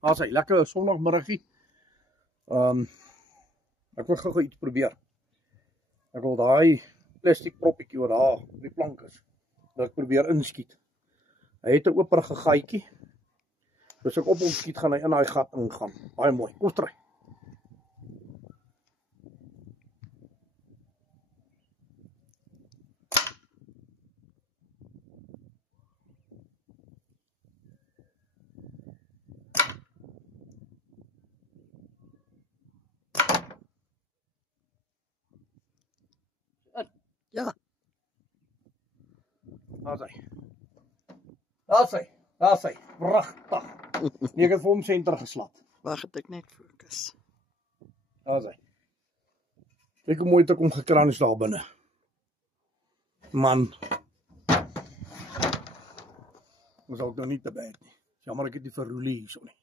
As hy, lekker sondagmiddagie. Ek wil gou iets probeer. Ek wil daai plastic proppietjie wat daar op die plank is, dat ek probeer inskiet. Hy het 'n operige gaatjie. Dus ek op hom skiet, gaan hy in daai gat ingaan. Baie mooi. Kom try. Ja. Daar's hy. Pragtig. Nee, ek het vir hom senter geslat. Wag, het ek net fokus. Daar's hy. Kyk hoe mooi het ek hom gekrans daar binne. Man. Ons ook nou nie te bad nie. Jammer ek het nie vir Roelie hierso nie.